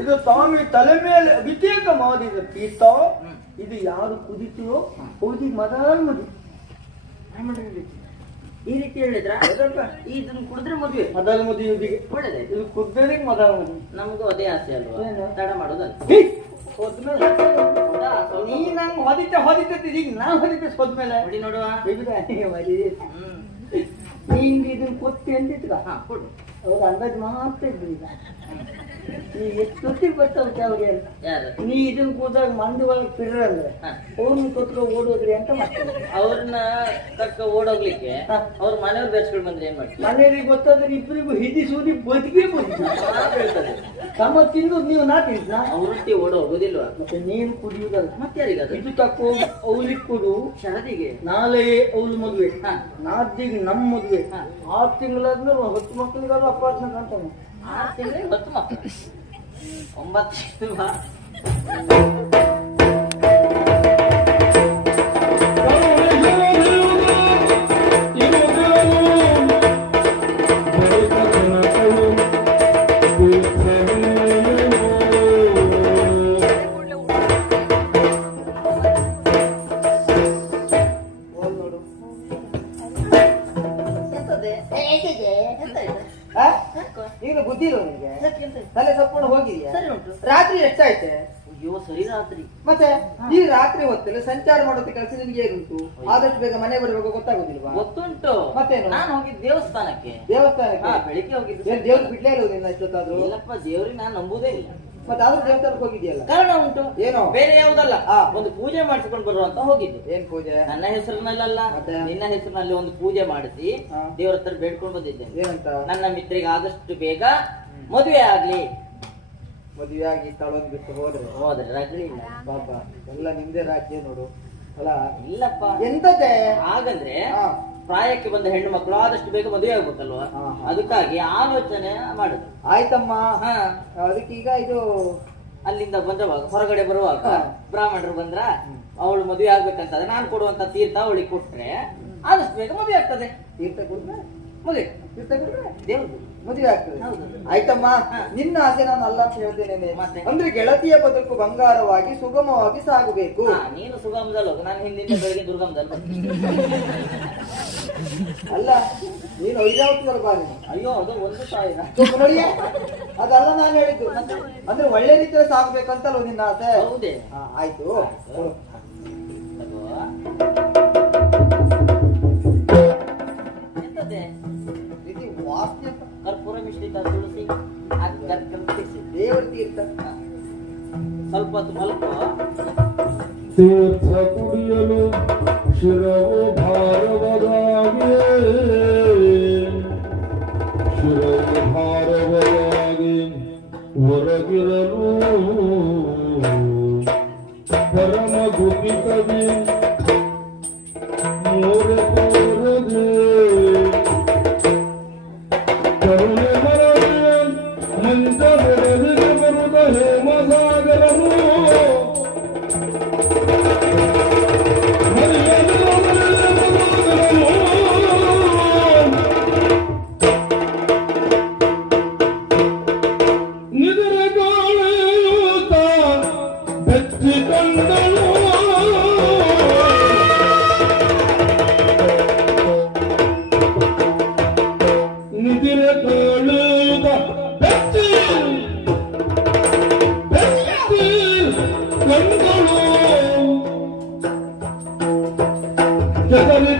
ಇದು ಸ್ವಾಮಿ ತಲೆ ಮೇಲೆ ಅಭಿಷೇಕ ಮಾಡಿದ ತೀರ್ಥ. ಇದು ಯಾರು ಕುದಿತೀವೋ ಕುದಿ ಮದಾಲ್ ಮದಿ ಈ ರೀತಿ ಹೇಳಿದ್ರ ಇದನ್ನ ಕುಡಿದ್ರೆ ಮದುವೆ ಮದಾಲ್ ಮದುವೆ ಒಳ್ಳೇದೇ. ಇದು ಕುದ್ದರೆ ಮದಾಲ್ ಮದುವೆ. ನಮಗೂ ಅದೇ ಆಸೆ ಅಲ್ವಾ, ತಡ ಮಾಡೋದಲ್ಲ. ನೀ ನಂಗೆ ಹೊದಿತೀಗ ನಾ ಹೊದಿತೆ ಹೋದ್ಮೇಲೆ ನೋಡಿ ನೋಡುವ. ನೀನ್ ಇದನ್ನ ಕೊತ್ತಿ ಅಂತಿದ್ಗ ಕೊಡು. ಅವ್ರು ಅಂದಾಜು ಮಾತ್ರ ಇದ್ರು. ಈಗ ಈಗ ಎಷ್ಟೊತ್ತಿಗೆ ಬರ್ತಾವೆ ಅವ್ರಿಗೆ ಯಾರು ನೀ ಇದನ್ನ ಕೂದಾಗ ಮಂದಿ ಒಳಗೆ ಪಿರ್ರ ಅಂದ್ರೆ ಅವ್ರನ್ನ ಕೊತ್ಕೊ ಓಡೋದ್ರಿ ಅಂತ ಮಾಡ್ತಾರೆ. ಅವ್ರನ್ನ ಕರ್ಕ ಓಡೋಗ್ಲಿಕ್ಕೆ ಅವ್ರ ಮನೆಯವ್ರು ಬೆರ್ಸ್ಕೊಂಡು ಬಂದ್ರೆ ಏನ್ ಮಾಡ್ತೀವಿ? ಮನೆಯಲ್ಲಿ ಗೊತ್ತಾದ್ರೆ ಇಬ್ಬರಿಗೂ ಹಿಡಿ ಸೂದಿ ಬದುಕೇ ಹೇಳ್ತಾರೆ. ತಮ್ಮ ತಿಂದು ನೀವು ನಾ ತಿಂತ ಅವ್ರೊಟ್ಟಿ ಓಡೋಗೋದಿಲ್ವಾ? ಮತ್ತೆ ನೀನು ಕುಡಿಯುವುದಲ್ಲ. ಮತ್ತೆ ಯಾರಿಗಾದ ಇದು ತಕ್ಕೋ ಅವ್ಲಿಗೆ ಕೊಡು. ಶಾದಿಗೆ ನಾಳೆ ಅವ್ಳ ಮದುವೆ, ನಾಡ್ದಿಗೆ ನಮ್ಮ ಮದುವೆ. 6 ತಿಂಗಳಾದ್ಮೇಲೆ 10 ಮಕ್ಕಳಿಗಾದ ಅಪಾರ್ಟ್ಮೆಂಟ್ ಅಂತಾನೆ. 6 ತಿಂಗಳಿಗೆ 10 ಮಕ್ಕಳು 9 ತಿಂಗಳು. ಈಗ ಬುದ್ಧಿ ಇರೋ ನಿನ್ಗೆ? ತಲೆ ಸಪ್ಕೊಂಡು ಹೋಗಿದ್ಯಾ? ರಾತ್ರಿ ಎಷ್ಟಾಯ್ತೆ? ಅಯ್ಯೋ ಸರಿ ರಾತ್ರಿ. ಮತ್ತೆ ಈ ರಾತ್ರಿ ಹೊತ್ತಲ್ಲಿ ಸಂಚಾರ ಮಾಡೋದು ಕೆಲಸ ನಿನ್ಗೆ ಏನುಂಟು? ಆದಷ್ಟು ಬೇಗ ಮನೆ ಬರುವಾಗ ಗೊತ್ತಾಗೋದಿಲ್ವಾ? ಗೊತ್ತುಂಟು. ಮತ್ತೇನು? ನಾನು ಹೋಗಿದ್ದು ದೇವಸ್ಥಾನಕ್ಕೆ. ಬೆಳಿಗ್ಗೆ ಹೋಗಿದ್ದು. ದೇವ್ರ ಬಿಡ್ಲೇ ಇರೋದು ನಿನ್ನ ಇಷ್ಟೊತ್ತಾದ್ರು? ಇಲ್ಲಪ್ಪ, ದೇವ್ರಿಗೆ ನಾನು ನಂಬುದೇ ಇಲ್ಲ. ಮತ್ತೆ ಆದ್ರೂ ದೇವಸ್ಥಾನಕ್ಕೆ ಹೋಗಿದ್ಯಲ್ಲ? ಕಾರಣ ಉಂಟು. ಏನೋ ಬೇರೆ ಯಾವುದಲ್ಲ, ಒಂದು ಪೂಜೆ ಮಾಡಿಸ್ಕೊಂಡು ಬರುವಂತ ಹೋಗಿದ್ದು. ಏನ್ ಪೂಜೆ? ನನ್ನ ಹೆಸರಿನಲ್ಲ, ನಿನ್ನ ಹೆಸರಿನಲ್ಲಿ ಒಂದು ಪೂಜೆ ಮಾಡಿಸಿ ದೇವರ ಹತ್ರ ಬೇಡ್ಕೊಂಡು ಬಂದಿದ್ದೇನೆ. ಏನಂತ? ನನ್ನ ಮಿತ್ರಿಗೆ ಆದಷ್ಟು ಬೇಗ ಮದುವೆ ಆಗ್ಲಿ. ಮದುವೆ ಆಗಿ ತಳೊಂದು ಬಿಟ್ಟು ಹೋದ್ರೆ ರಗಳಿ ಇಲ್ಲ ಪಾಪ. ಎಲ್ಲ ನಿಮ್ದೇ ರಾಜ್ಯ ನೋಡು ಅಲ್ಲ. ಇಲ್ಲಪ್ಪ, ಎಂತದೆ ಹಾಗಂದ್ರೆ ಪ್ರಾಯಕ್ಕೆ ಬಂದ ಹೆಣ್ಣು ಮಕ್ಕಳು ಆದಷ್ಟು ಬೇಗ ಮದುವೆ ಆಗ್ಬೇಕಲ್ವಾ, ಅದಕ್ಕಾಗಿ ಆಲೋಚನೆ ಮಾಡುದು. ಆಯ್ತಮ್ಮ. ಅದಕ್ಕೀಗ ಇದು ಅಲ್ಲಿಂದ ಬಂದವಾಗ ಹೊರಗಡೆ ಬರುವಾಗ ಬ್ರಾಹ್ಮಣರು ಬಂದ್ರ ಅವಳು ಮದುವೆ ಆಗ್ಬೇಕಂತ ನಾನು ಕೊಡುವಂತ ತೀರ್ಥ ಅವಳಿಗೆ ಕೊಟ್ರೆ ಆದಷ್ಟು ಬೇಗ ಮದುವೆ ಆಗ್ತದೆ. ತೀರ್ಥ ಕೊಡ್ರೆ ಮದುವೆ, ತೀರ್ಥ ಕೊಡ್ರೆ ದೇವ್ರದು ಮದುವೆ ಆಗ್ತದೆ. ಆಯ್ತಮ್ಮ, ನಿನ್ನ ಆಸೆ ನಾನು ಅಲ್ಲ ಅಂತ ಹೇಳ್ತೇನೆ. ಅಂದ್ರೆ ಗೆಳತಿಯ ಬದುಕು ಬಂಗಾರವಾಗಿ ಸುಗಮವಾಗಿ ಸಾಗಬೇಕು. ನೀನು ಸುಗಮದಲ್ಲಿ ಹೋಗು, ನಾನು ಹಿಂದಿನ ಬೆಳಿಗ್ಗೆ ದುರ್ಗಮದಲ್ಲಿ ಅಲ್ಲ. ನೀನು ಐರಾವತಿವರೆಗೆ ಬಾ. ಅಯ್ಯೋ, ಅದು 1,000 ನೋಡಿ. ಅದಲ್ಲ ನಾನು ಹೇಳಿದ್ದು. ಅಂದ್ರೆ ಒಳ್ಳೆ ರೀತಿಯಲ್ಲಿ ಸಾಗಬೇಕಂತಲ್ಲ ನಿನ್ನ ಆಸೆ? ಹೌದೇ. ಆಯ್ತು. ಎಂತದೆ ವಾಸನೆ? ಕರ್ಪೂರ ಮಿಶ್ರಿತ ತುಳಸಿ ದೇವರ ತೀರ್ಥ. ಸ್ವಲ್ಪ ಹೊತ್ತು ಮಲ್ಕೋ. ತೀರ್ಥ ಕುಡಿಯಲು ಶಿರವು ಭಾರವದಾಗಿ, ಶಿರವು ಭಾರವದಾಗಿ ಹೊರಗಿರಲು ಪರಮ ಗುಪಿತವಿ ಮೂರೆ ತೋರದೆ ಕರುಣೆ ಮರದೆ ಮಂದ ಬೆಳೆದಿಗೆ ಬರುದ ಹೇಮಸಾಗರನು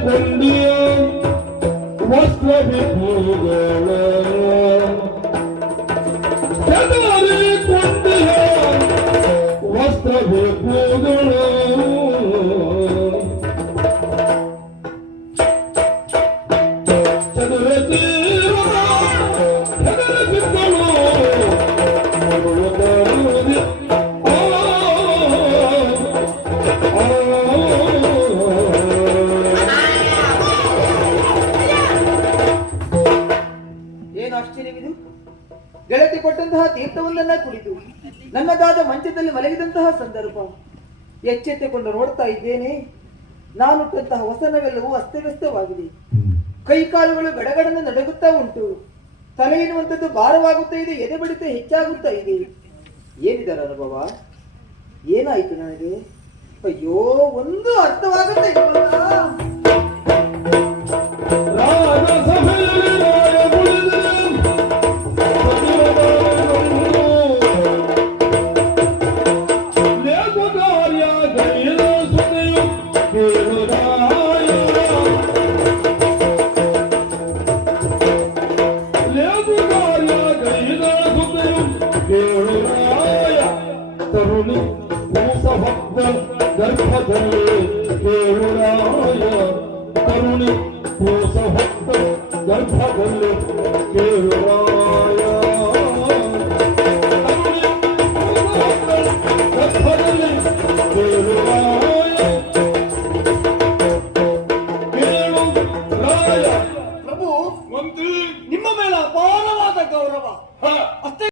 ಕೊಂಡಿಯ ವಸ್ತ್ರ ವಿಭೂಗಳ ಕೊಂಡಿಯ ವಸ್ತ್ರ ವಿಭೂಗಳ ಚದುರ ತೀರ ಬಿದ್ದಳು ಮಗಳು ತರುವುದಿ. ಆಶ್ಚರ್ಯವಿದು. ಗೆಳತಿ ಕೊಟ್ಟಂತಹ ತೀರ್ಥವನ್ನ ಕುಡಿದು ನನ್ನದಾದ ಮಂಚದಲ್ಲಿ ಮಲಗಿದಂತಹ ಸಂದರ್ಭ ಎಚ್ಚೆತ್ತುಕೊಂಡು ನೋಡ್ತಾ ಇದ್ದೇನೆ. ನಾನುಟ್ಟಂತಹ ವಸನವೆಲ್ಲವೂ ಅಸ್ತವ್ಯಸ್ತವಾಗಿದೆ. ಕೈಕಾಲುಗಳು ಗಡಗಡನ್ನು ನಡಗುತ್ತಾ ಉಂಟು. ತಲೆ ಎನ್ನುವಂಥದ್ದು ಭಾರವಾಗುತ್ತಾ ಇದೆ. ಎದೆ ಬಡಿತ ಹೆಚ್ಚಾಗುತ್ತಾ ಇದೆ. ಹೇಳಿದ್ದಾರೆ ಅನುಭವ. ಏನಾಯ್ತು ನನಗೆ? ಅಯ್ಯೋ, ಒಂದು ಅರ್ಥವಾಗುತ್ತೆ ರಾಜಸಭೆಯಲ್ಲಿ ರಾಯ ಕುಳಿತು ಲೇಖ ಕಾರ್ಯ ಗೈದ ಸುದೆಯು ಕೇಳುರಾಯ. ಲೇಖ ಕಾರ್ಯ ಗೈದ ಸುದೆಯು ಕೇಳುರಾಯ. ತರುಣಿ ಭೂಸಭಕ್ತ ಗರ್ಭದಲ್ಲಿ ಕೇಳುರಾಯ. ತರುಣಿ ಭೂಸಭಕ್ತ ಗರ್ಭದಲ್ಲಿ